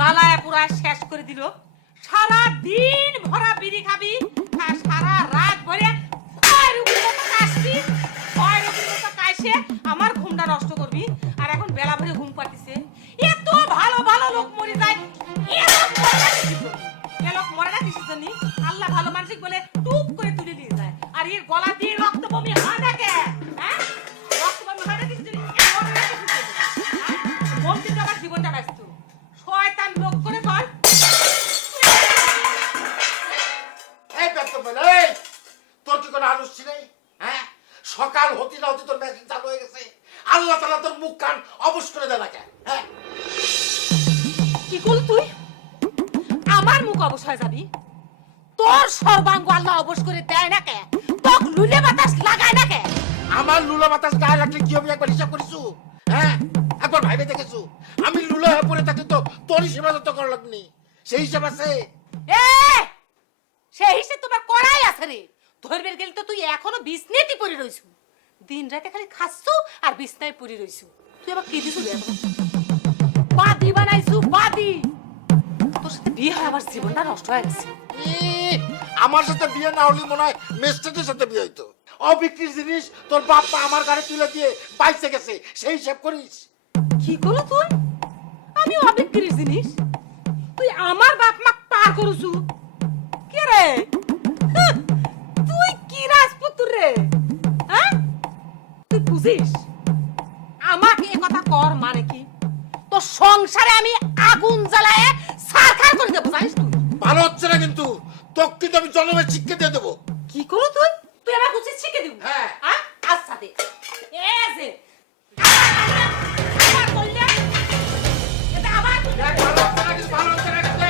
জ্বালায় পুরা শেষ করে দিল। সারা দিন ভরা বিড়ি খাবি আর সারা রাত ভরে আমার ঘুমটা নষ্ট করবি। আর এখন বেলা ভরে ঘুম পাতিছে। এত ভালো ভালো লোক মরে যায়, লোক মরে না কিসের জন্য? আল্লাহ ভালো মানসিক বলে টুপ করে তুলে নিয়ে যায়। আর এর গলা দিয়ে রক্ত বমি হয় না কে? হ্যাঁ, রক্ত বমি হয় না কিসের জন্য? মন কিন্তু আমার জীবনটা ব্যস্ত। শয়তান লোক করে কর। তোর কি কোনো আলস্য নেই? হ্যাঁ, সকাল হতে না হতে তোর মেশিন চালু হয়ে গেছে। আল্লাহ তাআলা তোর মুখ কান অবশ করে দেয় না কেন? হ্যাঁ, কি করলি তুই? আমার মুখ অবশ হয়ে যাবি? তোর সর্বাঙ্গ আল্লাহ অবশ করে দেয় না কে? তোক লুলে বাতাস লাগায় না কে? আমার লুলা বাতাস গায়ে লাগলে কি হবে একবার হিসাব করিস? হ্যাঁ, একবার ভাইবে দেখেছো? আমি লুলা হয়ে পড়ে থাকি তো তোর হিসেবে তো করা লাগনি। সেই হিসাব আছে? এ সেই হিসেব তোমার করাই আছে রে। ধরবের গেলে তো তুই এখনো বিছনাতেই পড়ে রইছু। দিন রাতে খালি খাচ্ছু আর বিছনায় পড়ে রইছু। তুই আবার কি দিছু রে? বাদি বানাইছু, বাদি। তোর সাথে বিয়ে হয় আমার জীবনটা নষ্ট হয়ে গেছে। আমার সাথে বিয়ে না হলে মনে হয় মেস্টেটের সাথে বিয়ে হইতো। অবিক্রির জিনিস তোর বাপ মা আমার গাড়ি তুলে দিয়ে বাইসে গেছে, সেই হিসাব করিস? কি করলো তুই? আমি অবিক্রির জিনিস? তুই আমার বাপ মা পার করছু? কে রে তুই? কি রাজপুত্র রে? হ্যাঁ, তুই বুঝিস আমাকে এ কথা কর মানে কি? তো সংসারে আমি আগুন জ্বালায় সারখার করে দেবো, জানিস তুই? ভালো হচ্ছে না কিন্তু। তোকে কিন্তু আমি জন্মের শিক্ষা দিয়ে দেবো। কি করলো তুই? তুই আমার উচিত শিখে দিবি? হ্যাঁ। আচ্ছা দে। এ যে আবার করলে এটা আবার ভালো হচ্ছে না কিন্তু, ভালো হচ্ছে না কিন্তু।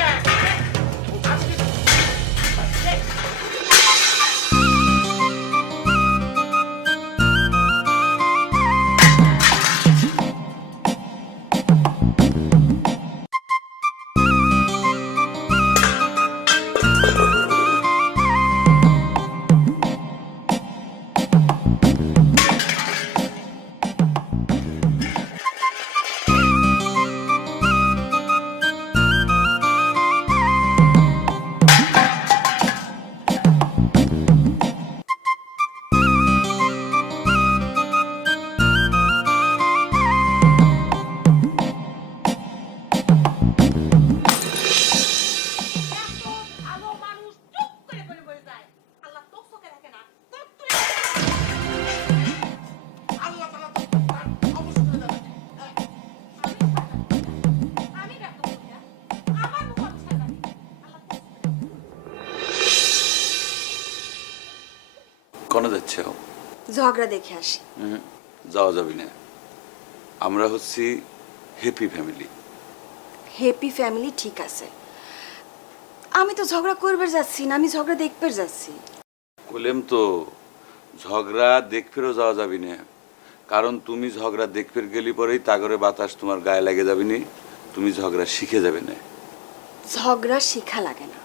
কোন যাচ্ছে? ঝগড়া দেখে আসি। যাওয়া যাবে না। আমরা হচ্ছি হ্যাপি ফ্যামিলি। হ্যাপি ফ্যামিলি ঠিক আছে, আমি তো ঝগড়া করবার যাচ্ছি না, আমি ঝগড়া দেখবার যাচ্ছি। বললাম তো ঝগড়া দেখফেরও যাওয়া যাবে না, কারণ তুমি ঝগড়া দেখফের গেলি পরেই তাগরে বাতাস তোমার গায়ে লাগে যাবে না, তুমি ঝগড়া শিখে যাবে না। ঝগড়া শিখা লাগে না,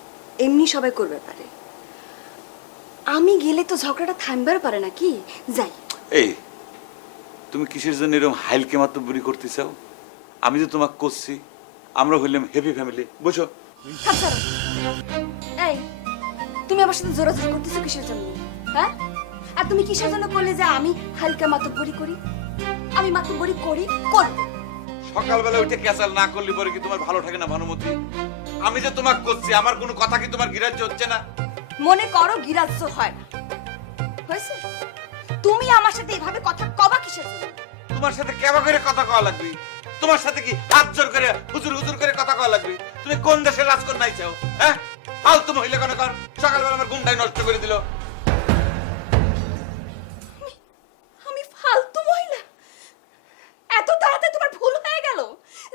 এমনি সবাই করবে পারে। আমি গেলে তো ঝগড়াটা থামবার পারে না কি? যাই। এই তুমি কিসের জন্য এরকম হাইলকে মাতব্বরি করতে চাও? আমি যে তোমাকে করছি, আমরা হইলাম হ্যাপি ফ্যামিলি, বুঝো? এই তুমি আমার সাথে জোরাজোরি করতেছো কিসের জন্য? হ্যাঁ, আর তুমি কিসের জন্য করলে যে আমি হালকা মাতব্বরি করি? আমি মাতব্বরি করি করব। সকালবেলা উঠে ক্যাসাল না করলে পরে কি তোমার ভালো থাকে না ভানুমতি? আমি যে তোমাকে করছি, আমার কোনো কথা কি তোমার গ্রাহ্য হচ্ছে না? মনে করো গিরাজ্য হয় না, হয়েছে? তুমি আমার সাথে এইভাবে কথা কবা কিসের জন্য? তোমার সাথে কেবা করে কথা কওয়া লাগবে? তোমার সাথে কি হাত জোর করে হুজুর হুজুর করে কথা কওয়া লাগবে? তুমি কোন দেশের রাজকন্যাই চাও? হ্যাঁ, ফালতু মহিলা কোন কর সকালবেলা আমার ঘুমটাই নষ্ট করে দিল। আমি ফালতু মহিলা? এত তাড়াতাড়ি তোমার ভুল হয়ে গেল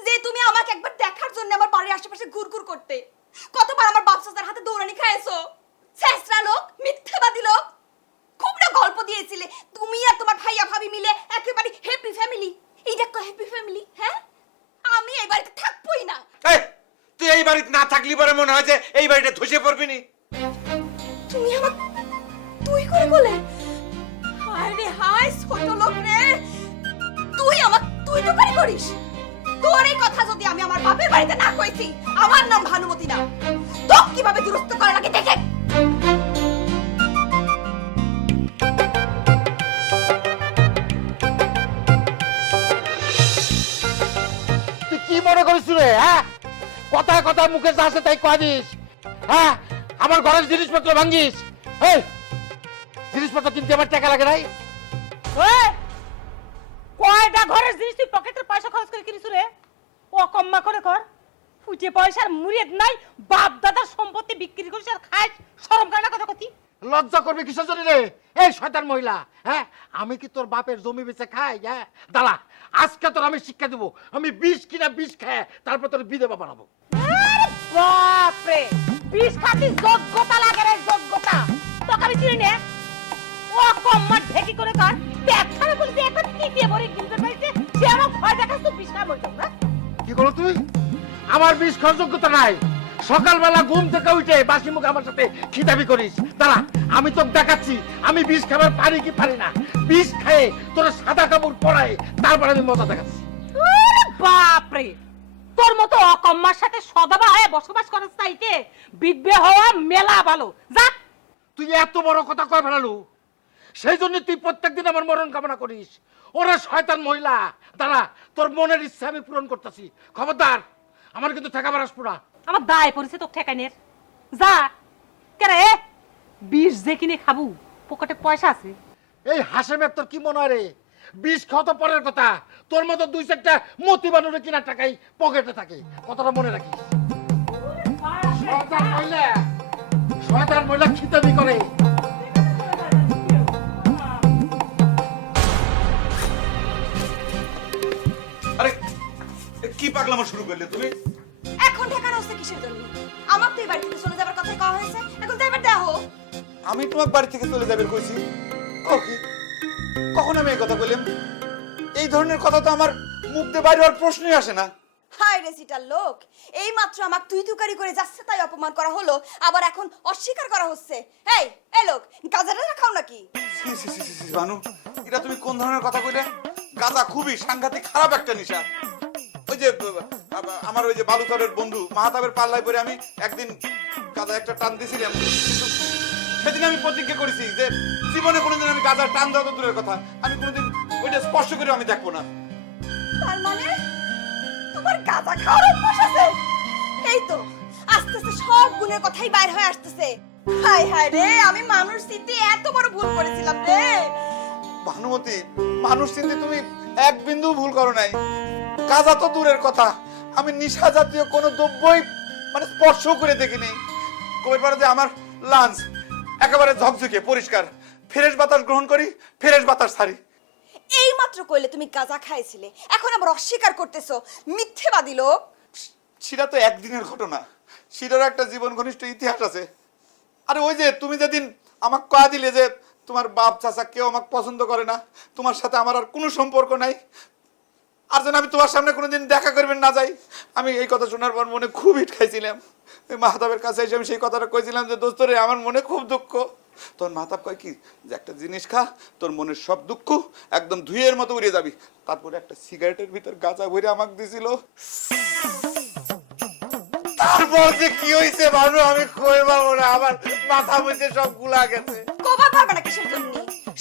যে তুমি আমাকে একবার দেখার জন্য আমার বাড়ির আশেপাশে ঘুরঘুর করতে? কতবার আমার বাচ্চাদের হাতে দৌড়ানি খাইছো? ছেঁচড়া লোক, মিথ্যাবাদী লোক। খুব না গল্প দিয়েছিলে তুমি আর তোমার ভাইয়া ভাবি মিলে একেবারে হ্যাপি ফ্যামিলি। এইটা কো হ্যাপি ফ্যামিলি? হ্যাঁ, আমি এই বাড়িতে থাকবোই না। এই তুই এই বাড়িতে না থাকলি পরে মনে হয় যে এই বাড়িটা ধসে পড়বি নি। তুমি আমার তুই করে বলে? হায় রে হায়, ছোট লোক রে। তুই আমার তুই তো করে করিস। তোর এই কথা যদি আমি আমার বাপের বাড়িতে না কইছি আমার নাম ভানুমতি না, তো কিভাবে দুরস্ত করে লাগে দেখে। তুই কি মনে করিস রে? হ্যাঁ, কথায় কথায় মুখে যা আসে তাই কয় দিস। হ্যাঁ, আমার ঘরের জিনিসপত্র ভাঙ্গিস। এই জিনিসপত্র কিনতে আমার টাকা লাগে নাই? ওই, কয়টা ঘরের জিনিস তুই পকেটের পয়সা খরচ করে কিনিস রে? ও কম্মা করে কর। ফুটে পয়সার মুরিদ নাই, বাপ দাদার সম্পত্তি বিক্রি করিস আর খাইস, শরম করে না কথা কতি? লজ্জা করবি কিসের জন্য রে? এই শয়তান মহিলা, হ্যাঁ, আমি কি তোর বাপের জমি বেচে খাই? হ্যাঁ, দাঁড়া, আজকে তোর আমি শিক্ষা দেবো। আমি বিষ কিনা বিষ খায় তারপর তোর বিধবা বানাবো। বাপ রে, বিষ খাতি যোগ্যতা লাগে রে, যোগ্যতা। তোকে আমি চিনি না। ও কম্মা ঢেকি করে কর। দেখারে বলি যে একটা তৃতীয় বড়ি কিনতে পাইছে, সে আমার ভয় দেখাস তুই বিষ খায় মরতাম না। কি করো তুই? আমার বিষ খাওয়ার যোগ্যতা নাই। সকালবেলা ঘুম থেকে উঠে বাসি মুখে আমার সাথে খিদাবি করিস। দাঁড়া, আমি তোকে দেখাচ্ছি আমি বিষ খাবার পারি কি পারি না। বিষ খায়ে তোর সাদা কাপড় পরায় তারপর আমি মজা দেখাচ্ছি। ওরে বাপ রে, তোর মতো অকম্মার সাথে সদাবা হয়ে বসবাস করার চাইতে বিধবে হওয়া মেলা ভালো। যা। তুই এত বড় কথা কয় ফেলালু, সেই জন্য তুই প্রত্যেকদিন আমার মরণ কামনা করিস। ওরে শয়তান মহিলা, দাঁড়া, তোর মনের ইচ্ছা আমি পূরণ করতেছি। খবরদার, আমার কিন্তু ঠেকা মারাস পুরা। আমার দায় পড়েছে তোর ঠেকাইনের। যা। কেরে বিষ যে কিনে খাবো, পকেটে পয়সা আছে। এই হাসেমের তোর কি মনে হয় রে? বিষ খাওয়া তো পরের কথা, তোর মতো দুই চারটা মতি বানুরে কিনা টাকাই পকেটে থাকে, কথাটা মনে রাখিস। শয়তান মহিলা, শয়তান মহিলা খিতাবি করে। আরে কি পাগলামো শুরু করলে তুমি? এখন ঠেকানো হচ্ছে কিসের জন্য? আমার তো এই বাড়ি থেকে চলে যাবার কথাই কওয়া হয়েছে, এখন তো এবার দেখো। আমি তোমার বাড়ি থেকে চলে যাবে কইছি? ওকে, কখন আমি এই কথা বললাম? এই ধরনের কথা তো আমার মুখ দিয়ে বাইরে হওয়ার প্রশ্নই আসে না। হায় রে সিটার লোক, এই মাত্র আমাকে তুই তুকারি করে যাচ্ছে তাই অপমান করা হলো, আবার এখন অস্বীকার করা হচ্ছে। এই লোক, গাজাটা খাও নাকি? সি সি সি সি, বানু, এটা তুমি কোন ধরনের কথা কইলে? গাঁজা খুবই সাংঘাতিক খারাপ একটা নেশা। ওই যে আমার ওই যে বালুচরের বন্ধু মাহাতাবের পাল্লায় পরে আমি একদিন গাঁজা একটা টান দিয়েছিলাম, কিন্তু সেদিন আমি প্রতিজ্ঞা করেছি যে জীবনে কোনোদিন আমি গাঁজার টান দেওয়া তো দূরের কথা, আমি কোনোদিন ওইটা স্পর্শ করে আমি দেখবো না। তার মানে তোমার গাঁজা খাওয়ার অভ্যাস আছে? এই তো আস্তে আস্তে সব গুণের কথাই বাইর হয়ে আসতেছে। হায় হায় রে, আমি মানুষ চিনতে এত বড় ভুল করেছিলাম রে। ভানুমতি, মানুষ চিনতে তুমি এক বিন্দু ভুল করো নাই। গাঁজা তো দূরের কথা, আমি নেশা জাতীয় কোনো দ্রব্যই মানে স্পর্শ করে দেখিনি। কবির পাড়া যে আমার লাঞ্চ একেবারে ঝকঝকে পরিষ্কার, ফ্রেশ বাতাস গ্রহণ করি, ফ্রেশ বাতাস ছাড়ি। এই মাত্র কইলে তুমি গাঁজা খাইছিলে, এখন আবার অস্বীকার করতেছো, মিথ্যেবাদী লোক। সেটা তো একদিনের ঘটনা, সেটারও একটা জীবন ঘনিষ্ঠ ইতিহাস আছে। আরে ওই যে তুমি যেদিন আমাকে কয়া দিলে যে তোমার বাপ চাচা কেউ আমাকে পছন্দ করে না, তোমার সাথে আমার আর কোনো সম্পর্ক নাই, আর যেন আমি তোমার সামনে কোনোদিন দেখা করবেন না যাই, আমি এই কথা শোনার পর মনে খুব হিট খাইছিলাম। ওই মাহতাবের কাছে এসে আমি সেই কথাটা কইছিলাম যে দোস্ত রে, আমার মনে খুব দুঃখ। তোর মাহতাব কয় কি যে একটা জিনিস খা, তোর মনের সব দুঃখ একদম ধুয়ের মতো উড়ে যাবি। তারপরে একটা সিগারেটের ভিতর গাঁজা ভরে আমাকে দিছিল। তারপর যে কি হইছে ভানু আমি কই পাবো না, আমার মাথা মধ্যে সব গুলা গেছে। কবা পারবে না কিসের জন্য?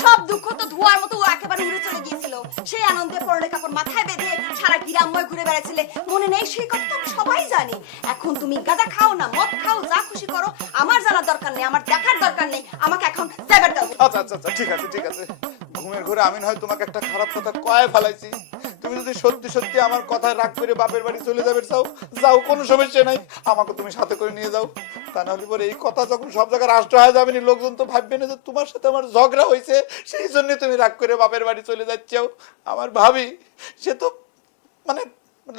সব দুঃখ তো ধোঁয়ার মতো একেবারে উড়ে চলে গিয়েছিল। সেই আনন্দে পরনে কাপড় মাথায় বেঁধে সারা গ্রামময় ঘুরে বেড়াচ্ছিলে, মনে নেই? সেই কথা তো সবাই জানি। এখন তুমি গাঁজা খাও না মদ খাও, যা খুশি করো, আমার জানার দরকার নেই, আমার দেখার দরকার নেই। আমাকে এখন যাবার দাও। আচ্ছা আচ্ছা আচ্ছা, ঠিক আছে ঠিক আছে। ঘুমের ঘরে আমি নয় তোমাকে একটা খারাপ কথা কয়ে ফেলাইছি। তুমি যদি সত্যি সত্যি আমার কথায় রাগ করে বাপের বাড়ি চলে যাবে চাও, যাও, কোনো সমস্যা নাই, আমাকে তুমি সাথে করে নিয়ে যাও। তা নাহলে পরে এই কথা যখন সব জায়গায় রাষ্ট্র হয়ে যাবে না, লোকজন তো ভাববে না যে তোমার সাথে আমার ঝগড়া হয়েছে, সেই জন্য তুমি রাগ করে বাপের বাড়ি চলে যাচ্ছেও। আমার ভাবি সে তো মানে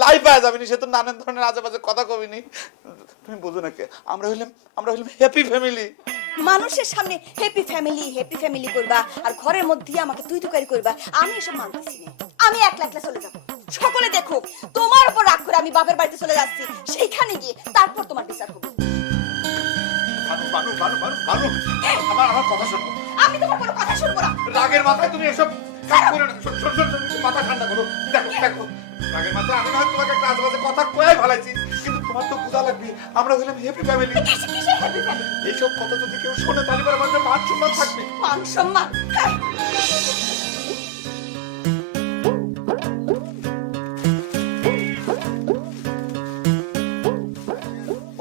লাই পাওয়া যাবে না, সে তো নানান ধরনের আজেবাজে কথা কবিনি। তুমি বোঝো না কে, আমরা হইলাম হ্যাপি ফ্যামিলি। মানুষের সামনে হ্যাপি ফ্যামিলি করবা, আর ঘরের মধ্যে আমাকে তুই তুকারি করবা, আমি এসব মানতেছি না। আমি একলা একলা চলে যাব, সকলে দেখুক তোমার উপর রাগ করে আমি বাপের বাড়িতে চলে যাচ্ছি। সেইখানে গিয়ে তারপর তোমার বিচার হবে। আমার কথা শোনো। আমি তোমার কোনো কথা শুনবো না। রাগের মাথায় তুমি এসব কাজ করো না, মাথা ঠান্ডা করো। দেখো দেখো রাগের মাঝে আমি না হয় তোমাকে একটা আজেবাজে কথা কয়ে ফেলাইছি, কিন্তু তোমার তো বুঝা লাগবে আমরা হইলাম হ্যাপি ফ্যামিলি। এইসব কথা যদি কেউ শোনে তাহলে পরে আমাদের মান সম্মান থাকবে। মান সম্মান হ্যাঁ।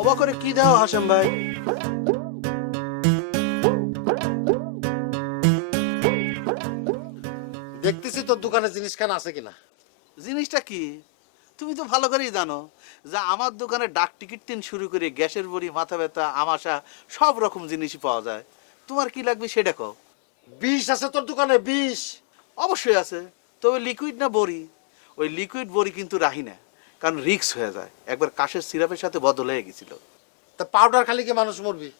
অবাক করে কি দাও হাসেম ভাই? দেখতেছি তোর দোকানে জিনিস খান আছে কিনা। জিনিসটা কি তুমি তো ভালো করেই জানো যে আমার দোকানে ডাক টিকিট থেকে শুরু করে গ্যাসের বড়ি, মাথা ব্যথা, আমাশা সব রকম জিনিসই পাওয়া যায়। তোমার কি লাগবে সেটা কও। বিষ আছে তোর দোকানে? বিষ অবশ্যই আছে, তবে লিকুইড না বড়ি। ওই লিকুইড বড়ি কিন্তু রাহি না, কারণ রিক্স হয়ে যায়। একবার কাশের সিরাপের সাথে বদল হয়ে গেছিল। তা পাউডার খালি কি মানুষ মরবি?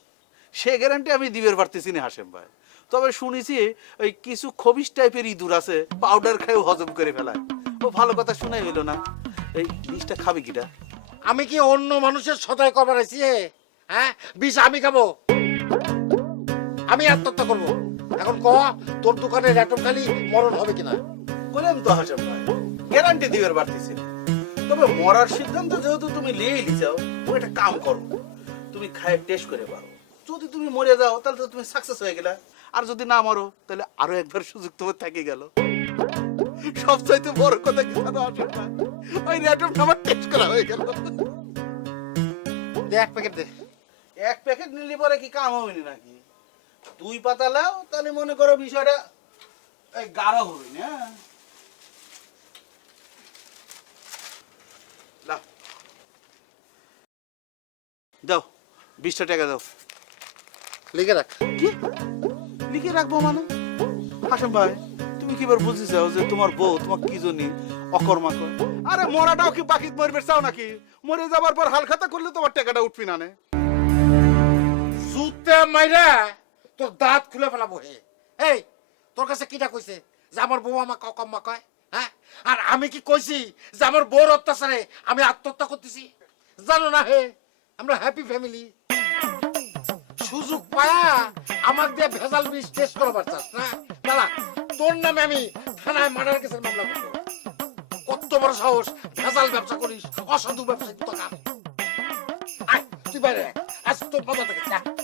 সে গ্যারান্টি আমি দিবের পারতেছি না হাসেম ভাই, তবে শুনেছি ওই কিছু খবিস টাইপের ইঁদুর আছে পাউডার খাইও হজম করে ফেলায়। ও ভালো কথা শোনাই হইলো না। এই বিষটা খাবি কিটা? আমি কি অন্য মানুষের সদাই করবার আছি? হ্যাঁ, বিষ আমি খাবো? আমি আত্মহত্যা করবো? এখন ক তোর দোকানে র্যাটম খালি মরণ হবে কিনা। বললাম তো হাসেম ভাই, গ্যারান্টি দিবের পারতেছি না। তবে মরার সিদ্ধান্ত যেহেতু তুমি নিয়েই যাও, তুমি একটা কাম করো, তুমি খায় টেস্ট করে পারো। যদি তুমি মরে যাও তাহলে তো তুমি সাকসেস হয়ে গেলা, আর যদি না মরো তাহলে আরো একবার সুযোগ তোমার থেকে গেল। সবচাইতে বড় কথা কি জানো হাসেম ভাই, ওই র্যাটমটা আমার টেস্ট করা হয়ে গেল। দে এক প্যাকেট দে। এক প্যাকেট নিলে পরে কি কাম হয়নি নাকি? 2 পাতা লাও, তাহলে মনে করো বিষয়টা এই গাঢ় হবে না। লাও দাও, 20 টাকা দাও। লিখে রাখ। কি লিখে রাখবো মানে? হাসেম ভাই তুমি কি এবার বুঝে যাও যে তোমার বউ তোমাকে কি জন্য অকর্মা করে? আরে মরাটাও কি বাকি মরবে চাও নাকি? মরে যাবার পর হালখাতা করলে তোমার টাকাটা উঠবি না নে। জুতে মাইরা তোর দাঁত খুলে ফেলাবো। এই তোর কাছে কিটা কইছে যে আমার বউ আমাকে অকম্মা কয়? হ্যাঁ, আর আমি কি কইছি যে আমার বউর অত্যাচারে আমি আত্মহত্যা করতেছি? জানো না আমরা হ্যাপি ফ্যামিলি। সুযোগ পায়া আমার দিয়ে ভেজাল বিষ টেস্ট করবার চাস না? দাঁড়া, তোর নামে আমি থানায় মার্ডার কেসের মামলা করবো। কত বড় সাহস, ভেজাল ব্যবসা করিস, অসাধু ব্যবসায়ী তোকা। আয় তুই বাইরে আয়, আজ তোর মজা থেকে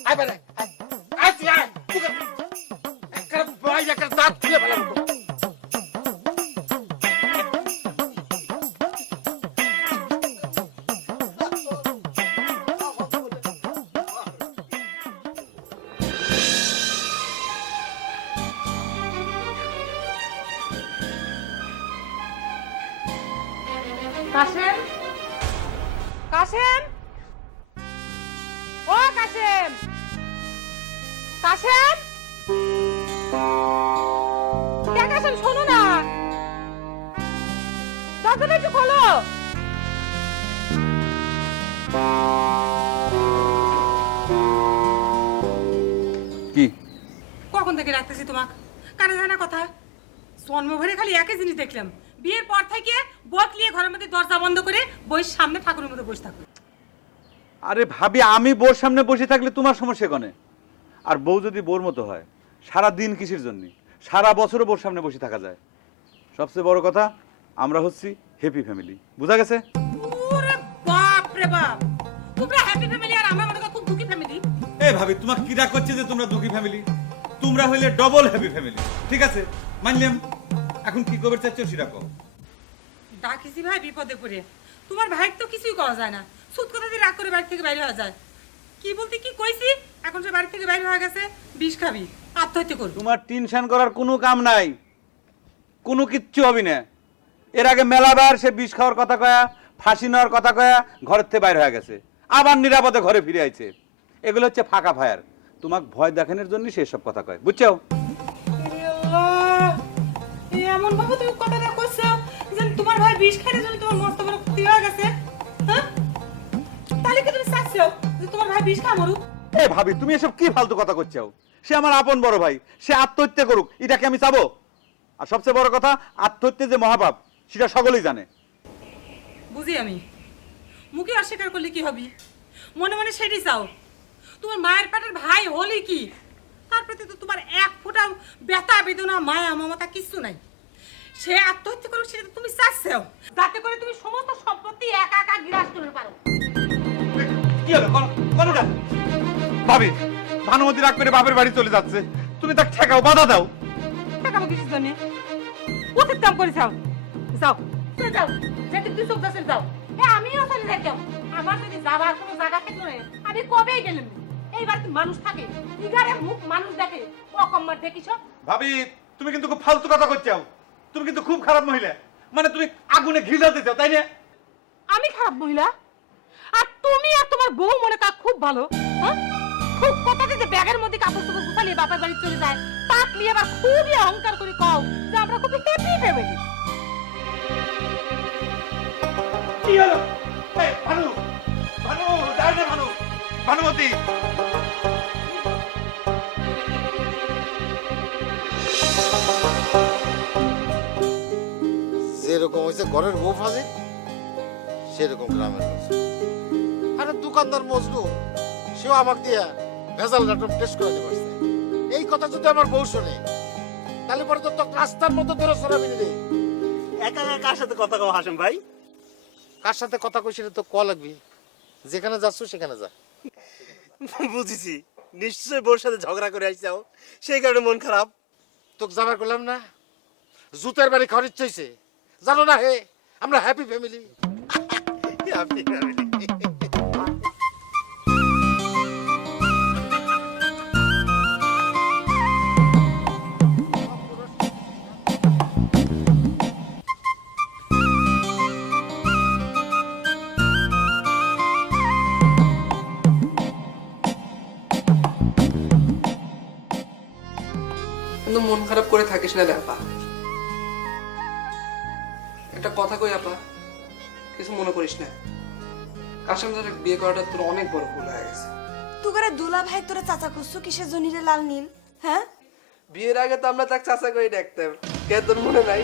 আয় বাইরে আয়, আয় তুই আয়, তোকে একটা বাইরে একটা দাঁত খুলে ফেলাবো। কাশেম, কাশেম, ও কাশেম, কাশেম, কে কাশেম, শোনো না, দরজাটা একটু খোলো। কি কখন থেকে রাখতেছি তোমাকে, কানে যায় না কথা? জন্ম ভরে খালি একই জিনিস দেখলাম, বিয়ের পর থেকে বক নিয়ে ঘরের মধ্যে দরজা বন্ধ করে বইয়ের সামনে ঠাকুরের মধ্যে বসে থাকো। আরে ভাবি, আমি বোর সামনে বসে থাকলে তোমার সমস্যা কোনে? আর বউ যদি বোর মতো হয়, সারা দিন কিসের জন্য? সারা বছরও বোর সামনে বসে থাকা যায়। সবচেয়ে বড় কথা, আমরা হচ্ছি হ্যাপি ফ্যামিলি। বুঝা গেছে? ওরে বাপ রে বাপ, তোমরা হ্যাপি ফ্যামিলি আর আমরা মনে খুব দুঃখী ফ্যামিলি। এই ভাবি, তোমার কি রাগ করছে যে তোমরা দুঃখী ফ্যামিলি? তোমরা হইলে ডবল হ্যাপি ফ্যামিলি। ঠিক আছে, মানলাম। এখন কি করবে চাচ্ছ সেটা কও। ডাকিছি ভাই বিপদে পড়ে, তোমার ভাই তো কিছুই করা যায় না, সুদ কথা দিয়ে রাগ করে বাড়ি থেকে বাইরে হয়ে যায়। কি বলতে কি কইছি, এখন সে বাড়ি থেকে বাইরে হয়ে গেছে, বিষ খাবি, আত্মহত্যা করবি। তোমার টেনশন করার কোনো কাম নাই, কোনো কিচ্ছু হবে না। এর আগে মেলাবার সে বিষ খাওয়ার কথা কয়া, ফাঁসি নেওয়ার কথা কয়া ঘরের থেকে বাইরে হয়ে গেছে, আবার নিরাপদে ঘরে ফিরে আইছে। এগুলো হচ্ছে ফাঁকা ফায়ার, তোমাকে ভয় দেখানোর জন্য সে সব কথা কয়। বুঝছো? এমন ভাবে তুমি কথাটা কইছো যে তোমার ভাই বিষ খাইলে জন্য তোমার মস্ত বড় ক্ষতি হয়ে গেছে। হ্যাঁ, তাহলে কি তুমি চাচ্ছো যে তোমার ভাই বিষ খা মরুক? এ ভাবি, তুমি এসব কি ফালতু কথা করছো? সে আমার আপন বড় ভাই, সে আত্মহত্যা করুক, এটাকে আমি চাবো? আর সবচেয়ে বড় কথা, আত্মহত্যা যে মহাপাপ সেটা সকলেই জানে। বুঝি আমি, মুখে অস্বীকার করলে কি হবি, মনে মনে সেটাই চাও। তোমার মায়ের পেটের ভাই হলি কি, তার প্রতি তো তোমার এক ফোঁটা ব্যথা বেদনা মায়া মমতা কিচ্ছু নাই। সে আত্মহত্যা করুক সেটা তুমি চাচ্ছেও, যাতে করে তুমি সমস্ত সম্পত্তি একা একা বিরাজ করতে পারো। কি হলো কোনটা? ভাবি ভানুমতি রাগ করে বাপের বাড়ি চলে যাচ্ছে, তুমি তাকে ঠেকাও, বাধা দাও। টাকা আমাকে কিছু জানি ওদের দাম করে যাও, যাও চলে যাও, যেতে তুই চোখ যাচ্ছে যাও। আমিও চলে যাইতাম, আমার যদি যাবার কোনো জায়গা থাকলো না আমি কবেই গেলাম। এইবার কি মানুষ থাকে, ইগারের মুখ মানুষ দেখে, অকম্মার দেখিস। ভাবি তুমি কিন্তু খুব ফালতু কথা করছাও, তুমি কিন্তু খুব খারাপ মহিলা, মানে তুমি আগুনে ঘি জ্বালতে চাও, তাই না? আমি খারাপ মহিলা? আর তুমি আর তোমার বউ মনে কা খুব ভালো, হ্যাঁ? খুব কথা যে ব্যাগের মধ্যে কাপড় চোপড় গুছালিয়ে বাপের বাড়ি চলে যায়, তাক নিয়ে আবার খুবই অহংকার করে কও যে আমরা খুব হ্যাপি ফ্যামিলি। কি হলো? এই ভানু, ভানু যাই না, ভানু, ভানুমতি। যেরকম হয়েছে ঘরের বউ ফাঁসি, সেরকম গ্রামের লোক। আরে দোকানদার মজনু, সেও আমাকে দিয়া ভেজাল নাটক টেস্ট করে নিয়ে পারছে। এই কথা যদি আমার বউ শোনে, তাহলে পরে তো রাস্তার মতো ধরে সরাবি রে। একা একা কার সাথে কথা কও হাসেম ভাই? কার সাথে কথা কই সেটা তো ক লাগবি, যেখানে যাচ্ছ সেখানে যা। বুঝেছি, নিশ্চয়ই বোর সাথে ঝগড়া করে আইসাও, সেই কারণে মন খারাপ। তোকে যাবার করলাম না, জুতের বাড়ি খাওয়ার ইচ্ছে হয়েছে। জানো না হে, আমরা হ্যাপি ফ্যামিলি। আপনি কিন্তু মন খারাপ করে থাকিস না রে আপা। একটা কথা কই আপা, কিছু মনে করিস না। কাশেম দাদাকে বিয়ে করাটা তোর অনেক বড় ভুল হয়ে গেছে। তুই করে দুলা ভাই তোরা চাচা করছো কিসের জন্য রে লাল নীল? হ্যাঁ, বিয়ের আগে তো আমরা তাকে চাচা করে ডাকতাম, কে তোর মনে নাই?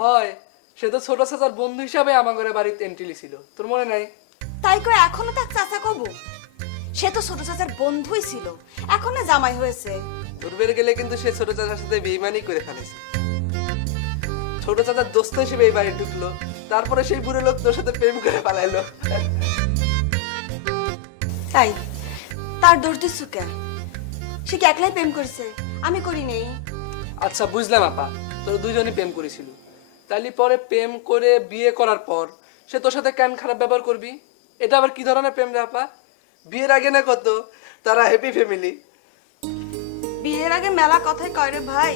হয় সে তো ছোট চাচার বন্ধু হিসাবে আমার ঘরে বাড়িতে এন্ট্রি ছিল, তোর মনে নাই? তাই কই এখনো তাক চাচা কব? সে তো ছোট চাচার বন্ধুই ছিল, এখন না জামাই হয়েছে। তোর বের গেলে কিন্তু সে ছোট চাচার সাথে বেইমানি করে ফেলেছে। ছোট চাচার দোস্ত হিসেবে এই বাড়ি ঢুকলো, তারপরে সেই বুড়ো লোক তোর সাথে প্রেম করে পালাইলো। তাই তার দোষ দিচ্ছু কেন? সে কি একলাই প্রেম করছে? আমি করি নেই। আচ্ছা বুঝলাম আপা, তোর দুইজনই প্রেম করেছিল, তাইলে পরে প্রেম করে বিয়ে করার পর সে তোর সাথে কেন খারাপ ব্যবহার করবি? এটা আবার কি ধরনের প্রেম রে আপা? বিয়ের আগে না কত তারা হ্যাপি ফ্যামিলি। বিয়ের আগে মেলা কথাই কয় রে ভাই,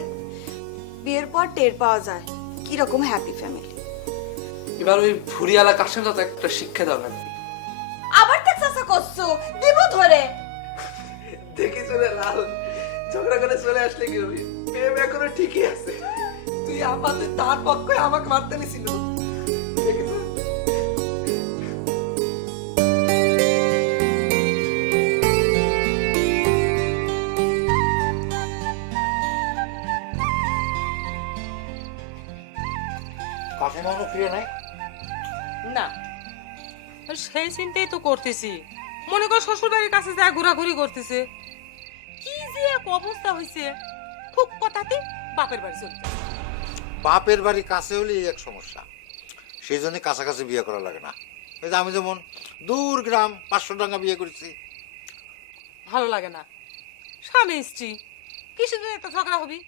বিয়ের পর টের পাওয়া যায় কি রকম হ্যাপি ফ্যামিলি। এবার ওই ভুরিয়ালা কাশেম দাদা একটা শিক্ষা দাও লাগবে। আবার তাক চাচা করছো, দিব ধরে। দেখি চলে লাল ঝগড়া করে চলে আসলে কি হবে? প্রেম এখনো ঠিকই আছে। তুই আপাতত তার পক্ষে আমাকে মারতে নিছিল। দেখিস কাকিমা ফিরে নাই? না, সেই চিন্তাই তো করতেছি। মনে কর শ্বশুর বাড়ির কাছে যা ঘোরাঘুরি করতেছে, কি যে এক অবস্থা হয়েছে, খুব কথাতে বাপের বাড়ি চলতে। বাপের বাড়ি কাছে হলেই এক সমস্যা, সেই জন্য কাছাকাছি বিয়ে করা লাগে না। এই যে আমি যেমন দূর গ্রাম 500 টাকা বিয়ে করেছি। ভালো লাগে না, স্বামী স্ত্রী কিছু দিন এত ঝগড়া হবি?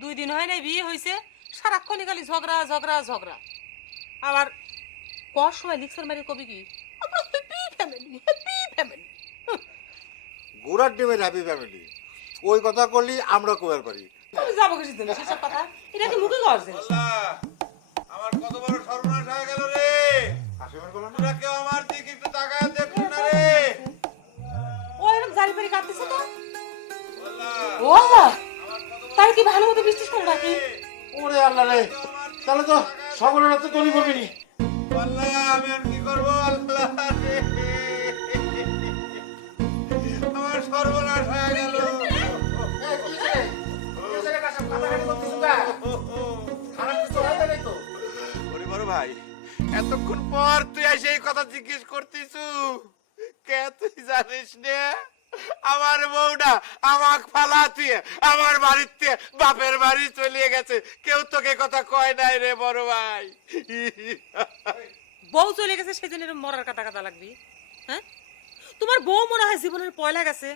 2 দিন হয় নাই বিয়ে হয়েছে, সারাক্ষণই খালি ঝগড়া ঝগড়া ঝগড়া। আবার কর সময় লিখছর মারি কবি কি আমরা হ্যাপি ফ্যামিলি, হ্যাপি ফ্যামিলি। গোড়ার ডিমের হ্যাপি ফ্যামিলি, ওই কথা করলি আমরা কোয়ার পারি। তুমি যাবো কিছু দিন সেসব কথা, এটা কি মুখে কর জিনিস? আমার কত বড় সর্বনাশ হয়ে গেল রে। তোরা কেউ আমার দিকে একটু তাকায় দেখো না রে। ও এরকম জারি পারি কাটতেছে তো। ও আল্লাহ, তার কি ভালো মতো বৃষ্টি করে রাখি? ওরে আল্লাহ রে, তাহলে তো সকলের রাতে তৈরি করবি নি। আল্লাহ আমি আর কি করবো? আল্লাহ রে, আমার সর্বনাশ হয়ে গেল। ওরে বড় ভাই, এতক্ষণ পর তুই এসে এই কথা জিজ্ঞেস করতিস, কে তুই জানিস না? আমার বউটা আমাক ফালাতি আমার বাড়িতে বাপের বাড়ি চলে গেছে, কেউ তোকে কথা কয় নাই রে বড় ভাই। বউ চলে গেছে সেজন্য এরম মরার কাটা কাটা লাগবি? হ্যাঁ, তোমার বউ মনে হয় জীবনের পয়লা গেছে,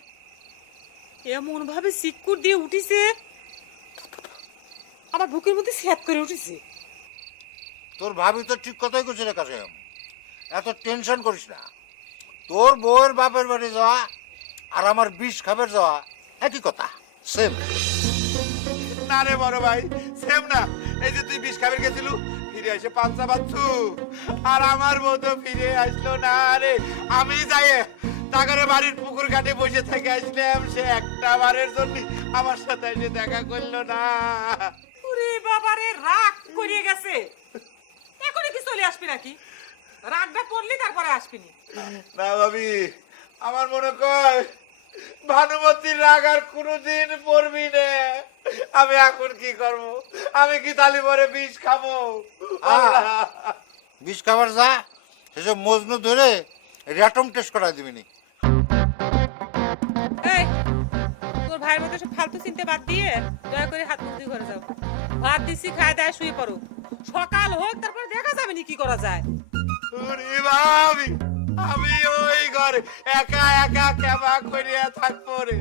এমন ভাবে সিক্কুর দিয়ে উঠিছে আমার বুকের মধ্যে স্যাপ করে উঠেছে। তোর ভাবি তো ঠিক কথাই করছে রে কাসেম, এত টেনশন করিস না। তোর বউয়ের বাপের বাড়ি যাওয়া আর আমার বিষ খাবার যাওয়া একই কথা, সেম। না রে বড় ভাই, সেম না। এই যে তুই বিষ খাবার গেছিল, ফিরে এসে পাঁচটা বাচ্চু, আর আমার বউ তো ফিরে আসলো না রে। আমি যাই তাগরে বাড়ির পুকুর ঘাটে বসে থেকে আসলাম, সে একটা বারের জন্য আমার সাথে এসে দেখা করলো না। ওরে বাবারে, রাগ করে গেছে, এখনই কি চলে আসবি নাকি? রাগটা করলি তারপরে আসবিনি? না ভাবি, আমার মনে কয় ভানুমতির রাগ আর কোনোদিন পড়বি না। আমি এখন কি করব? আমি কি তালি পরে বিষ খাবো? বিষ খাবার যা, সেসব মজনু ধরে র্যাটম টেস্ট করা দিবিনি। এই, তোর ভাইয়ের মতো সব ফালতু চিন্তা বাদ দিয়ে দয়া করে হাত মুখ দিয়ে ঘরে যাও। ভাত দিছি, খায় দায় শুয়ে পড়ো। সকাল হোক, তারপরে দেখা যাবে নি কি করা যায়। ওরে ভাবি, আমি ওই ঘরে একা একা কেমা করিয়া থাকবো রে।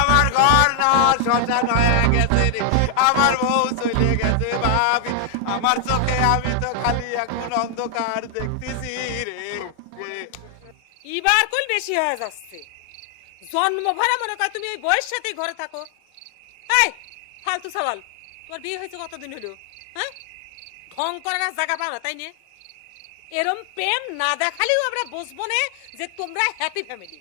আমার ঘর না শ্মশান হয়ে গেছে রে, আমার বউ চলে গেছে ভাবি। আমার চোখে আমি তো খালি এখন অন্ধকার দেখতেছি রে। এবার কোন বেশি হয়ে যাচ্ছে। জন্ম ভরা মনে কর তুমি ওই বয়স সাথেই ঘরে থাকো। এই ফালতু সওয়াল, তোমার বিয়ে হয়েছে কতদিন হলো? হ্যাঁ, ঢং করার জায়গা পাও না, তাই নিয়ে এরম প্রেম না দেখালেও আমরা বুঝবো না যে তোমরা হ্যাপি ফ্যামিলি।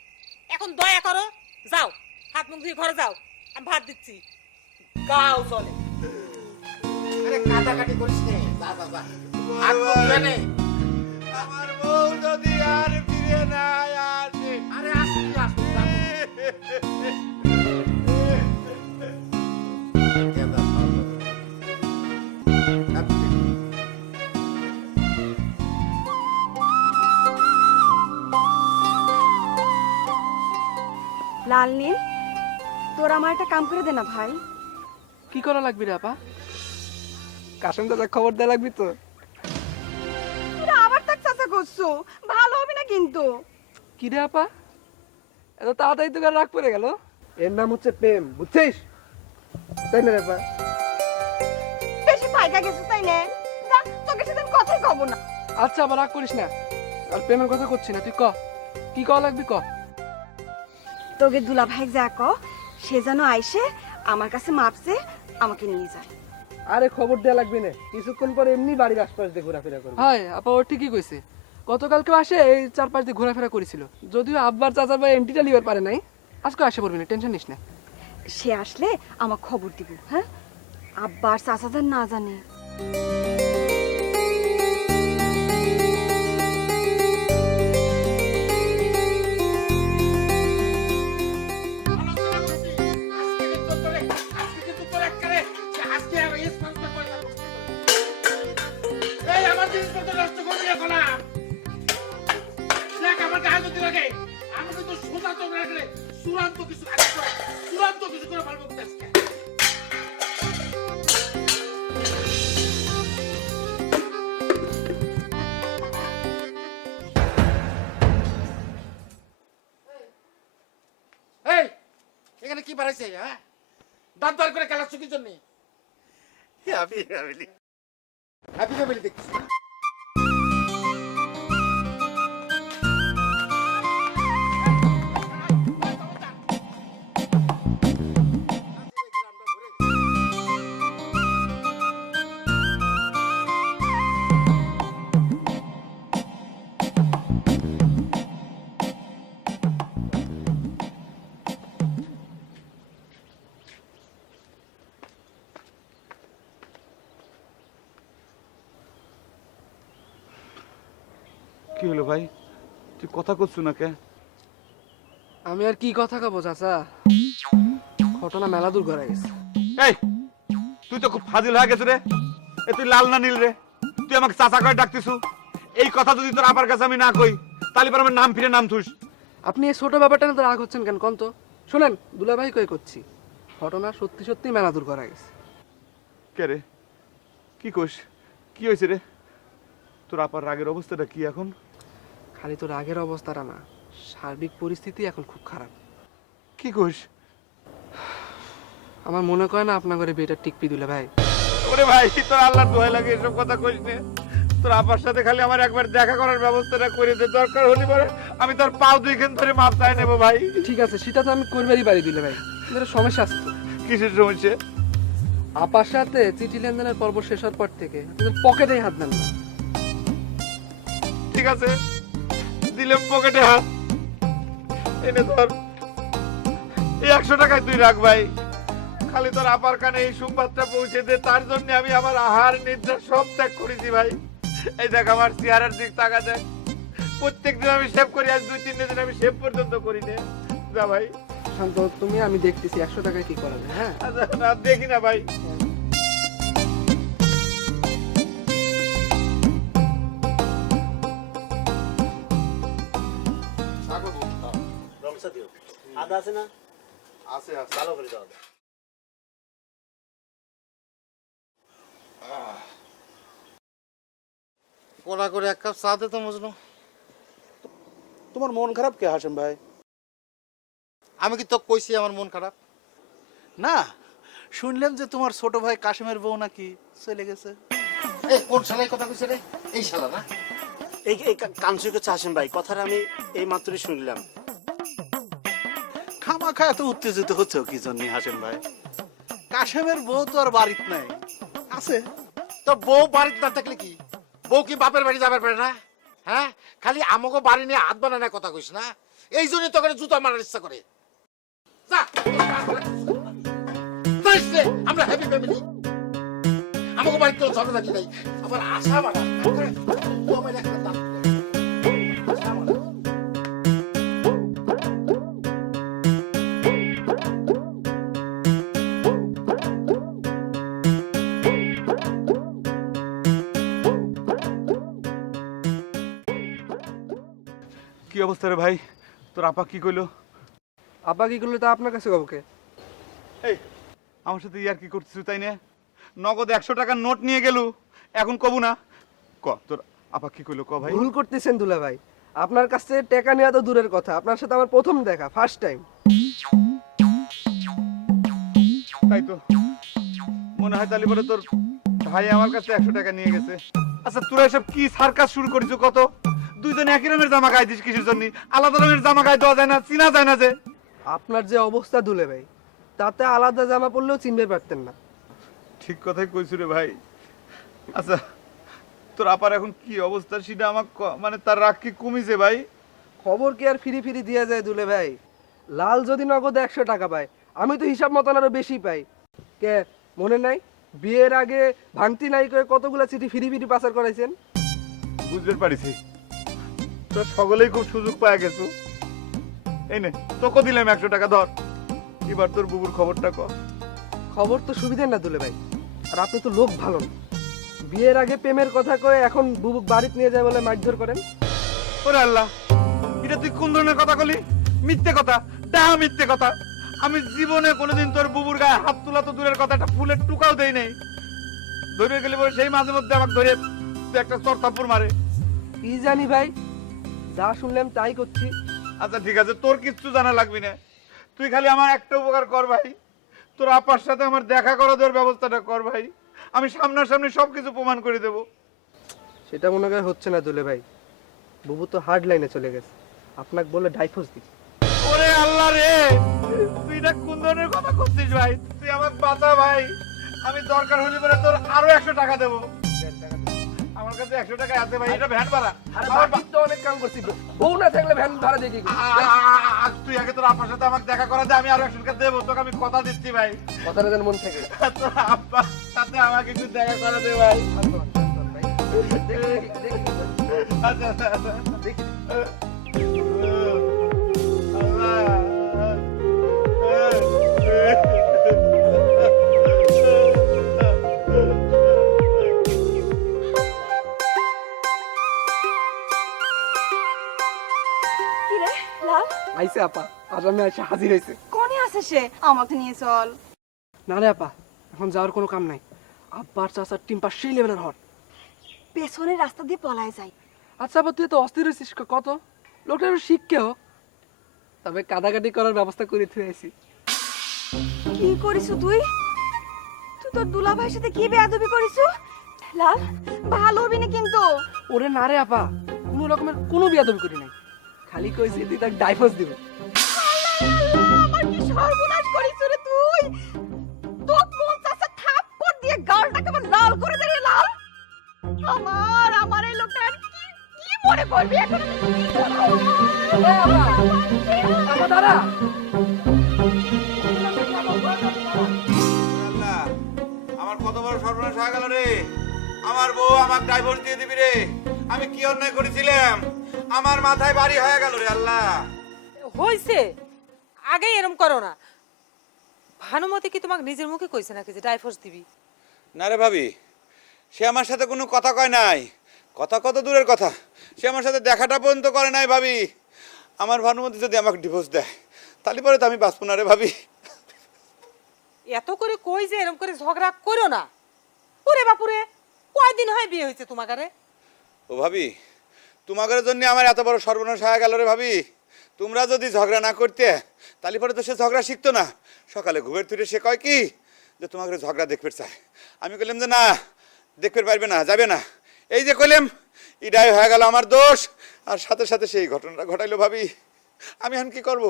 এখন দয়া করো, যাও হাত মুখ দিয়ে ঘরে যাও, আমি ভাত দিচ্ছি। গাও চলে। আরে কাটাকাটি করিস নে, যা যা যা। হাত মুখ ধুয়ে নে। আমার বউ যদি আর ফিরে না আসে। আরে আসবি আসবি, যা। কেদা ভালো। হ্যাপি। লাল নীল, তোর আমার একটা কাম করে দে না ভাই। কি করা লাগবে রে আপা? কাশেম দাদা খবর দেয়া লাগবি তো? তোরা আবার তাক চাচা করছো, ভালো হবে না কিন্তু। কি রে আপা, এত তাড়াতাড়ি তো রাগ পড়ে গেল? এর নাম হচ্ছে প্রেম, বুঝছিস? তাই না রে আপা? বেশি ফায়দা গেছো তাই না? যা, তোকে সাথে আমি কথাই কব না। আচ্ছা, আবার রাগ করিস না, আর প্রেমের কথা করছি না। তুই ক, কি করা লাগবি ক। তোকে দুলা ভাই যা ক, সে যেন আইসে আমার কাছে মাপছে আমাকে নিয়ে যায়। আরে খবর দেয়া লাগবে না, কিছুক্ষণ পরে এমনি বাড়ির আশপাশ দিয়ে ঘোরাফেরা করবে। হ্যাঁ আপা, ও ঠিকই কইছে। গতকালকেও আসে এই চারপাশ দিয়ে ঘোরাফেরা করেছিল, যদিও আব্বার চাচার ভাই এন্টিটা লিভার পারে নাই। আজকে আসে পড়বি না, টেনশন নিস না। সে আসলে আমার খবর দিব। হ্যাঁ, আব্বার চাচাদের না জানে। এই, এখানে কি বাড়াইছে? হ্যাঁ, দাঁত বার করে খেলাচ্ছ কি জন্য? Happy family. হ্যাপি ফ্যামিলি দেখছিস? কি হলো ভাই, তুই কথা করছো না কে? আমি আর কি কথা খাবো চাচা, ঘটনা মেলা দূর ঘরে গেছে। এই, তুই তো খুব ফাজিল হয়ে গেছে রে। এ তুই লাল না নীল রে? তুই আমাকে চাচা কয়ে ডাকতিস। এই কথা যদি তোর আবার কাছে আমি না কই, তাহলে পর আমার নাম ফিরে নাম থুস। আপনি এই ছোট ব্যাপারটা নিয়ে তো রাগ হচ্ছেন কেন কোন তো? শোনেন দুলাভাই কই করছি, ঘটনা সত্যি সত্যি মেলা দূর করা গেছে। কে রে, কি কোষ, কি হয়েছে রে? তোর আপার রাগের অবস্থাটা কি এখন? খালি তো রাগের অবস্থাটা না, সার্বিক পরিস্থিতি এখন খুব খারাপ। কি কোষ? আমার মনে করে না আপনার ঘরে বিয়েটা টিকপি দুলা ভাই। ওরে ভাই, তোর আল্লাহর দোহাই লাগে এসব কথা কইস নে। তোর আপার সাথে খালি আমার একবার দেখা করার ব্যবস্থাটা করে দে, দরকার হলে পরে আমি তোর পাও দুইখান ধরে মাপ চাই নেবো ভাই। ঠিক আছে, সেটা তো আমি করবারই পারি দুলা ভাই, কিন্তু একটা সমস্যা আছে তো। কিসের সমস্যা? আপার সাথে চিঠি লেনদেনের পর্ব শেষ হওয়ার পর থেকে আপনাদের পকেটেই হাত দেন না। ঠিক আছে, দিলাম পকেটে হাত। এনে ধর, এই 100 টাকায় তুই রাখ ভাই। খালি তোর আপার কানে এই সংবাদটা পৌঁছে দে, তার জন্য আমি আমার আহার নিদ্রা সব ত্যাগ করেছি ভাই। এই দেখ আমার চেহারার দিক তাকা দেখ, প্রত্যেকদিন আমি শেভ করি, আজ 2-3 দিন আমি শেভ পর্যন্ত করি না। যা ভাই। শান্ত তুমি, আমি দেখতেছি 100 টাকায় কি করা যায়। হ্যাঁ আচ্ছা, না দেখি না ভাই। রংসা দিও, আদা আছে না? আছে আছে। ভালো করে দাও। কোনা করে 1 কাপ চা দে তো মজনু। তোমার মন খারাপ কে হাসেম ভাই? আমি কি তো কইছি আমার মন খারাপ? না, শুনলাম যে তোমার ছোট ভাই কাশিমের বউ নাকি চলে গেছে। এই কোন শালাই কথা কইছে রে? এই শালা না? এই এই কাঞ্চি করছে হাসেম ভাই, কথাটা আমি এই মাত্রই শুনলাম। খামাখা এত উত্তেজিত হচ্ছে কি জন্য হাসেম ভাই? কাশিমের বউ তো আর বাড়িতে নাই, আছে। তো বউ বাড়িতে না থাকলে কি? বউ কি বাপের বাড়ি যাবার পারে না? হ্যাঁ, খালি আমাকে বাড়ি নিয়ে হাত বানানোর কথা কইস না। এই জন্যই তো করে জুতা মারার ইচ্ছা করে। যা, কইস রে, আমরা হ্যাপি ফ্যামিলি। আমাকে বাড়িতে তো ঝগড়া কি নাই, আবার আশা বাড়া। ও আমার একটা দাঁত। আশা বাড়া। কি অবস্থা রে ভাই? তোর আপা কি কইলো? আপা কি করলে তা আপনার কাছে কবকে? এই আমার সাথে ইয়ার কি করছিস তাই না? নগদ 100 টাকার নোট নিয়ে গেল, এখন কবু না? ক তোর আপা কি কইলো ক ভাই? ভুল করতেছেন দুলা ভাই, আপনার কাছ থেকে টাকা নেওয়া তো দূরের কথা, আপনার সাথে আমার প্রথম দেখা, ফার্স্ট টাইম। তাই তো মনে হয়, তাহলে পরে তোর ভাই আমার কাছে 100 টাকা নিয়ে গেছে। আচ্ছা তোরা এসব কি সার্কাস শুরু করেছ? কত দুইজন একই রকমের জামা গায়ে দিস কিসের জন্য? আলাদা রঙের জামা গায়ে দেওয়া যায় না, চিনা যায় না যে? আপনার যে অবস্থা দুলে ভাই, তাতে আলাদা জামা পরলেও চিনতে পারতেন না। ঠিক কথাই কইছু রে ভাই। আচ্ছা তোর আপার এখন কি অবস্থা সেটা আমাকে মানে তার রাগ কি কমিছে ভাই? খবর কি আর ফিরি ফিরি দিয়া যায় দুলে ভাই? লাল যদি নগদ 100 টাকা পায়, আমি তো হিসাব মতন আরো বেশি পাই। কে মনে নাই বিয়ের আগে ভাঙতি নাই করে কতগুলা চিঠি ফিরি ফিরি পাচার করাইছেন? বুঝতে পারিছি তোরা সকলেই খুব সুযোগ পায় গেছো। এই নে তোকে দিলাম 100 টাকা, ধর। এবার তোর বুবুর খবরটা ক। খবর তো সুবিধা না দুলে ভাই, আর আপনি তো লোক ভালো না। বিয়ের আগে প্রেমের কথা কয়ে এখন বুবুক বাড়িতে নিয়ে যায় বলে মারধর করেন। ওরে আল্লাহ, এটা তুই কোন ধরনের কথা বলি? মিথ্যে কথা, ডাহা মিথ্যে কথা। আমি জীবনে কোনোদিন তোর বুবুর গায়ে হাত তোলা তো দূরের কথা, একটা ফুলের টুকাও দেই নাই। ধরে গেলে পরে সেই মাঝে মধ্যে আমাকে ধরে তুই একটা চরতাপুর মারে। কি জানি ভাই, যা শুনলাম তাই করছি। আচ্ছা ঠিক আছে, তোর কিচ্ছু জানা লাগবি না। তুই খালি আমার একটা উপকার কর ভাই, তোর আপার সাথে আমার দেখা করা দেওয়ার ব্যবস্থাটা কর ভাই। আমি সামনাসামনি সবকিছু প্রমাণ করে দেবো। সেটা মনে হয় হচ্ছে না দুলে ভাই, বুবু তো হার্ড লাইনে চলে গেছে, আপনাকে বলে ডাইভোর্স দিই। ওরে আল্লাহ রে, তুই এটা কোন ধরনের কথা করছিস ভাই? তুই আমাকে বাঁচা ভাই, আমি দরকার হলে পরে তোর আরো 100 টাকা দেবো। আমার কাছে 100 টাকা আছে ভাই, এটা ভ্যান ভাড়া। আমার বাপ তো অনেক কাম করছি, বউ না থাকলে ভ্যান ভাড়া দিয়ে কি করব? তুই আগে তোর আপার সাথে আমাকে দেখা করা দে, আমি আরো 100 টাকা দেবো তোকে, আমি কথা দিচ্ছি ভাই। কথাটা যেন মন থেকে। তোর আপার সাথে আমাকে একটু দেখা করা দে ভাই। আচ্ছা আচ্ছা আচ্ছা। কি রে লাল, আইছে আপা আসামে এসে হাজির হয়েছে। কোনে আছে সে? আমাকে নিয়ে চল। না রে আপা, এখন যাওয়ার কোনো কাম নাই। আব্বার চাচার টিম্পার সেই লেভেলের হট। পেছনের রাস্তা দিয়ে পলায় যাই। আচ্ছা আপা, তুই তো অস্থির হয়েছিস কত, লোকটা একটু শিখকে হোক। তবে কাদাকাটি করার ব্যবস্থা করে থুয়ে আছি। কি করিস তুই? তুই তোর দুলাভাইয়ের সাথে কি বেয়াদবি করিস? লাল, ভালো হবি না কিন্তু। ওরে না রে আপা, কোনো রকমের কোনো বিয়াদবি করি নাই, খালি কইছি তুই তাকে ডাইভোর্স দিবি। আমার কি সর্বনাশ করিস রে তুই? তোর মন চাচ্ছে থাপ্পড় দিয়ে গালটাকে আমার লাল করে দে রে লাল। আমার এই লোকটা আর কি মনে করবি এখন? আমি কি করব? আপা দাঁড়া। আল্লাহ, আমার কত বড় সর্বনাশ হয়ে গেল রে। আমার বউ আমাকে ডাইভোর্স দিয়ে দিবি রে। আমি কি অন্যায় করেছিলাম? আমার মাথায় বাড়ি হয়ে গেল রে আল্লাহ। হইছে, আগে এরম করো না। ভানুমতি কি তোমাকে নিজের মুখে কইছে নাকি যে ডাইভোর্স দিবি? না রে ভাবি, সে আমার সাথে কোনো কথা কয় নাই। কথা কত দূরের কথা, সে আমার সাথে দেখাটা পর্যন্ত করে নাই ভাবি। আমার ভানুমতি যদি আমাকে ডিভোর্স দেয় তাহলে পরে তো আমি বাঁচবো না রে ভাবি। এত করে কই যে এরম করে ঝগড়া করো না। ওরে বাপুরে, কয়দিন হয় বিয়ে হয়েছে তোমাকারে? ও ভাবি, তোমাদের জন্য আমার এত বড় সর্বনাশ হয়ে গেল রে ভাবি। তোমরা যদি ঝগড়া না করতে তাহলে পরে তো সে ঝগড়া শিখতো না। সকালে ঘুমের তুলে সে কয় কি যে তোমাকে ঝগড়া দেখতে চায়। আমি কইলাম যে না, দেখতে পারবে না, যাবে না। এই যে কইলাম, এটাই হয়ে গেল আমার দোষ। আর সাথে সাথে সেই ঘটনাটা ঘটাইলো ভাবি। আমি এখন কি করব?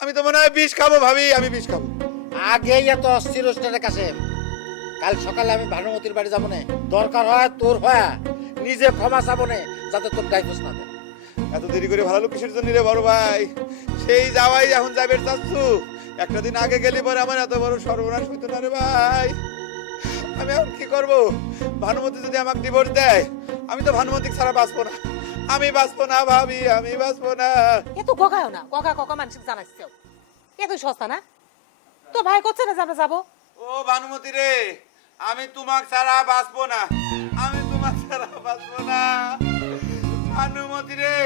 আমি তো মনে হয় বিষ খাবো ভাবি, আমি বিষ খাবো। আগেই এত অস্থির হোস্টেলের কাছে। কাল সকালে আমি ভানুমতির বাড়ি যাবো না, দরকার হয় তোর হয় নিজে ক্ষমা চাবো না, যাতে তোর ডাইভোর্স না দেয়। এত দেরি করে ভালো কিসের জন্য রে বড় ভাই? সেই যাওয়াই এখন যাবে চাচ্ছু। একটা দিন আগে গেলে পরে আমার এত বড় সর্বনাশ হইতো না রে ভাই। আমি এখন কি করব? ভানুমতি যদি আমাকে ডিভোর্স দেয় আমি তো ভানুমতি ছাড়া বাঁচবো না। আমি বাঁচবো না ভাবি, আমি বাঁচবো না। এত গগাও না, গগা মানুষ জানাইছো। এত সস্তা না তো ভাই করছে না যে আমরা যাবো। ও ভানুমতি রে, আমি তোমাকে ছাড়া বাঁচবো না। আমি তোমাকে ছাড়া বাঁচবো না। ভানুমতি রে,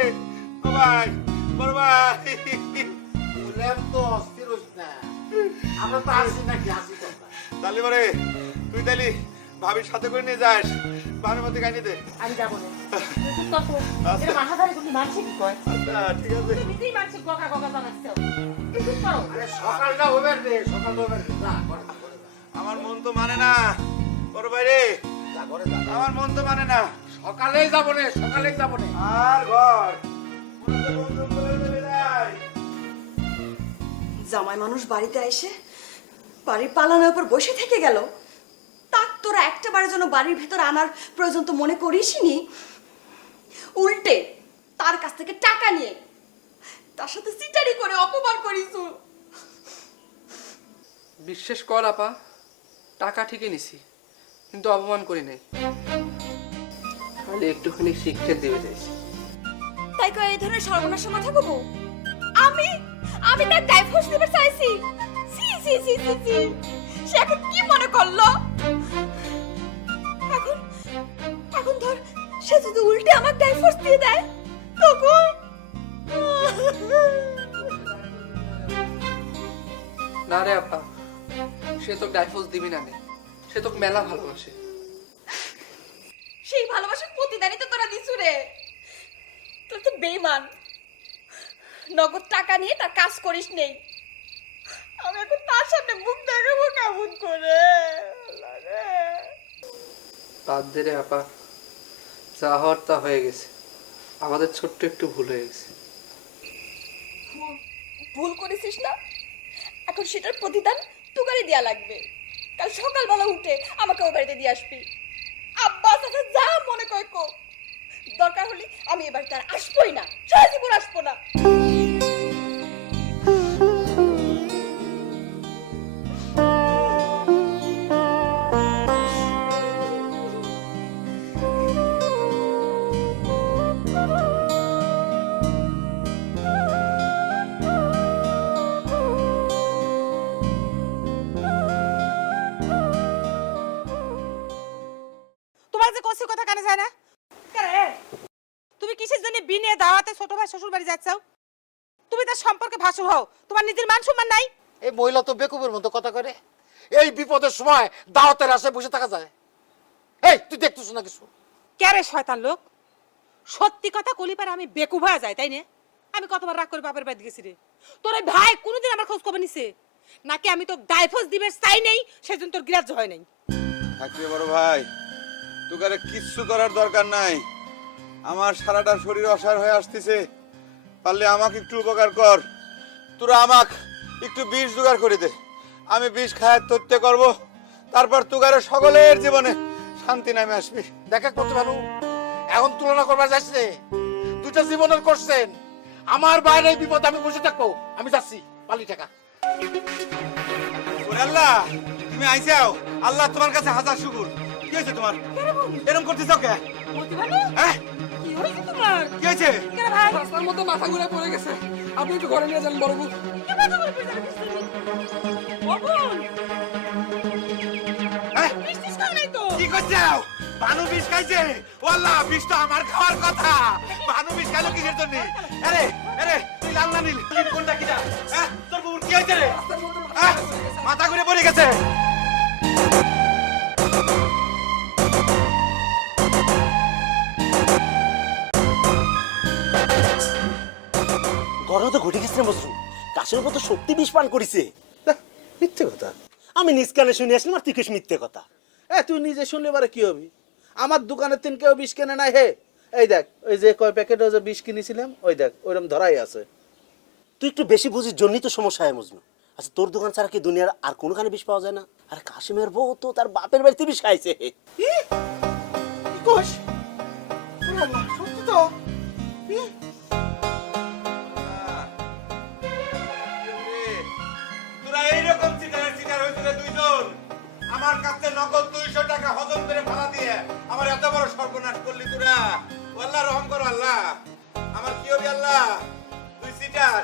ও ভাই, বড় ভাই। তো অস্থির হোস না, আমরা তো আসি নাকি আসি কথা। তাহলে পরে তুই তাহলে ভাবির সাথে করে নিয়ে যাস, ভানুমতি কাহিনী দে। আমি যাবো না। এটা মাথা ধরে তুমি মানছে কি কয়? আচ্ছা ঠিক আছে। তুমি নিজেই মানছে গগা জানাইছো। তুমি চুপ করো। আরে সকালটা হবে রে, সকালটা হবে রে। যা ঘরে যা, ঘরে যা। আমার মন তো মানে না বড় ভাই রে, যা ঘরে যা। আমার মন তো মানে না। সকালেই যাবো রে, সকালেই যাবো রে। আর ঘর মনে তো বন্ধু করে চলে যায়। জামাই মানুষ বাড়িতে এসে বাড়ির পালানোর উপর বসে থেকে গেল। তাক তোরা একটা বারের জন্য বাড়ির ভেতর আনার প্রয়োজন তো মনে করিসনি। উল্টে তার কাছ থেকে টাকা নিয়ে তার সাথে সিটারি করে অপমান করিস। বিশ্বাস কর আপা, টাকা ঠিকই নিছি, কিন্তু অপমান করি নাই। খালি একটুখানি শিক্ষা দিবে চাইছি। তাই কই এই ধরনের সর্বনাশের কথা কব? আমি তার ডাইভোর্স দিতে চাইছি। সি সি সি সি সি, সে এখন কি মনে করলো? এখন ধর সে যদি উল্টে আমাকে ডাইভোর্স দিয়ে দেয় তখন না রে আপা, সে তো ডাইভোর্স দিবি না নে, সে তোকে মেলা ভালোবাসে। সেই ভালোবাসার প্রতিদানই তো তোরা দিছু রে। তোর তো বেঈমান, নগদ টাকা নিয়ে তার কাজ করিস নেই। আমি এখন তার সামনে মুখ দেখাবো কেমন করে? আল্লাহ রে। বাদ দে রে আপা, যা হওয়ার তা হয়ে গেছে। আমাদের ছোট্ট একটু ভুল হয়ে গেছে। ভুল করেছিস না, এখন সেটার প্রতিদান তোকারই দেয়া লাগবে। কাল সকালবেলা উঠে আমাকে ওই বাড়িতে দিয়ে আসবি। আব্বা চাচা যা মনে কয় কো, দরকার হলে আমি এবার তার আসবোই না, সারা জীবন আসবো না। তোমার যে কষি কথা কানে যায় না? তুমি কিসের জন্য বিনে দাওয়াতে ছোট ভাই শ্বশুর বাড়ি যাচ্ছাও? তুমি তার সম্পর্কে ভাসুর হও, তোমার নিজের মান সম্মান নাই। এই মহিলা তো বেকুবের মতো কথা করে। এই বিপদের সময় দাওয়াতের আশায় বসে থাকা যায়? এই তুই দেখতেছ না কিছু? কে রে শয়তান লোক, সত্যি কথা কলি পারে আমি বেকুব হয়ে যাই, তাই না? আমি কতবার রাগ করে বাপের বাড়ি গেছি রে। তোর ওই ভাই কোনোদিন আমার খোঁজ খবর নিছে নাকি? আমি তো ডাইভোর্স দিবে চাই নেই, সেজন্য তোর গ্রাহ্য হয় নাই। থাকবে বড় ভাই, তোকারে কিচ্ছু করার দরকার নাই। আমার সারাটা শরীর অসাড় হয়ে আসতেছে, পারলে আমাকে একটু উপকার কর। তোরা আমাক একটু বিষ জোগাড় করে দে, আমি বিষ খায় তথ্য করব, তারপর তোকারে সকলের জীবনে শান্তি নামে আসবি। দেখা করতে পারো, এখন তুলনা করবার যাচ্ছে। দুটা জীবনের করছেন, আমার বাইরে এই বিপদ আমি বসে থাকবো? আমি যাচ্ছি, পালি টাকা। ওরে আল্লাহ, তুমি আইছাও, আল্লাহ তোমার কাছে হাজার শুকুর। কি হয়েছে তোমার? এরকম করতেছ কে? হ্যাঁ? কি হয়েছে তোমার? কি হয়েছে? কে রে ভাই? রাস্তার মধ্যে মাথা ঘুরে পড়ে গেছে, আপনি একটু ঘরে নিয়ে যান বড় বউ। কে মাথা ঘুরে পড়ে যাবে? বাবুল, হ্যাঁ? মিষ্টি খাও নাই তো? কি করছো? ভানু বিষ খাইছে? ও আল্লাহ, বিষ তো আমার খাওয়ার কথা। ভানু বিষ খাইলো কিসের জন্য? আরে আরে, তুই লাল না নীল কোনটা কিনা? হ্যাঁ, তোর বউর কি হয়েছে রে? হ্যাঁ, মাথা ঘুরে পড়ে গেছে। ঘটনা তো ঘটে গেছে মজনু, কাশের মতো সত্যি বিষ পান করেছে। মিথ্যে কথা। আমি নিজ কানে শুনে আসলাম আর তুই কেস মিথ্যে কথা। তুই নিজে শুনলে পারে কি হবি? আমার দোকানের তিন কেউ বিষ কেনে নাই হে। এই দেখ, ওই যে কয় প্যাকেট যে বিষ কিনেছিলাম, ওই দেখ ওইরকম ধরাই আছে। তুই একটু বেশি বুঝির জন্যই তো সমস্যা হয় মজনু। আচ্ছা, তোর দোকান ছাড়া কি দুনিয়ার আর কোনোখানে বিষ পাওয়া যায় না? আর কাশিমের বউ তো তার বাপের বাড়িতে বিষ খাইছে। কি কইস? ওরে আল্লাহ, সত্যি তো? তোরা এইরকম চিটারের চিটার হয়েছিল দুইজন। আমার কাছে নগদ 200 টাকা হজম করে ভাড়া দিয়ে আমার এত বড় সর্বনাশ করলি তোরা। আল্লাহ রহম করো আল্লাহ, আমার কি হবে আল্লাহ? তুই চিটার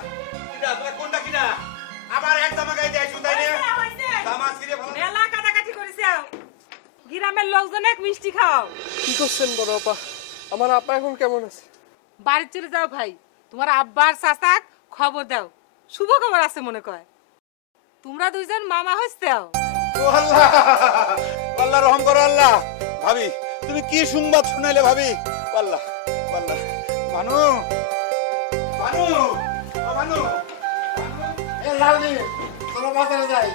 চিটার, তোরা কোনটা কিনা? আমার এক জামা গায়ে দেয় সুতাই নে, জামা ছিঁড়ে ভালো। মেলা কাটাকাটি করেছে, গ্রামের লোকজন এক মিষ্টি খাও। কি করছেন বড় আপা? আমার আপা এখন কেমন আছে? বাড়ি চলে যাও ভাই, তোমার আব্বার চাচাক খবর দাও, শুভ খবর আছে মনে কয়। তোমরা দুইজন মামা হইছে। ও আল্লাহ, আল্লাহ রহম করো আল্লাহ। ভাবি, তুমি কি সংবাদ শুনাইলে ভাবি? আল্লাহ আল্লাহ। ভানু ভানু, ও ভানু, এ লালনি, চলো বাজারে যাই,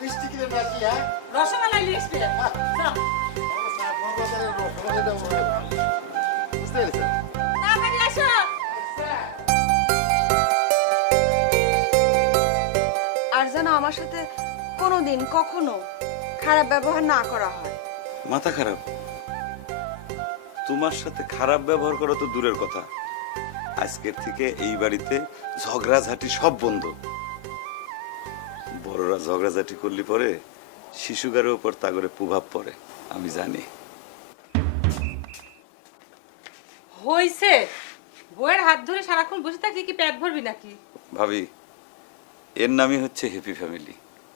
মিষ্টি কিনে নিয়ে আসি। হ্যাঁ, রসমালাই নিয়ে আসবে। যাও। বুঝতে পেরেছো? তাড়াতাড়ি আসো। আর যেন আমার সাথে কোনোদিন কখনো খারাপ ব্যবহার না করা হয়। মাথা খারাপ? তোমার সাথে খারাপ ব্যবহার করা তো দূরের কথা, আজকের থেকে এই বাড়িতে ঝগড়াঝাটি সব বন্ধ। বড়রা ঝগড়াঝাটি করলে পরে শিশুগারের উপর তাগরে প্রভাব পড়ে, আমি জানি। হইছে, বউয়ের হাত ধরে সারাক্ষণ বসে থাকলে কি পেট ভরবি নাকি? ভাবি, এর নামই হচ্ছে হ্যাপি ফ্যামিলি।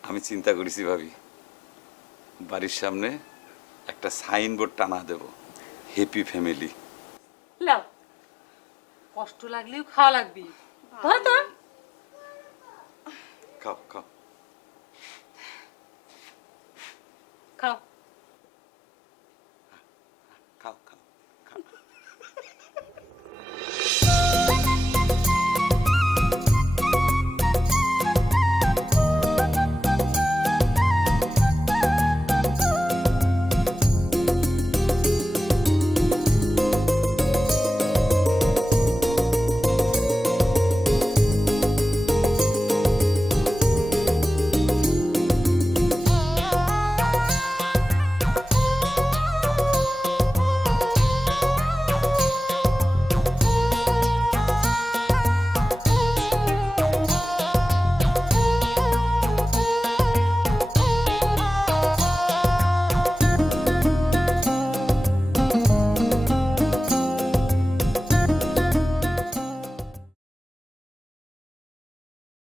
আমি চিন্তা করেছি ভাবি, বাড়ির সামনে একটা সাইনবোর্ড টানা দেব, হ্যাপি ফ্যামিলি। লাও, কষ্ট লাগলেও খাওয়া লাগবি। ধর তো। খাও খাও।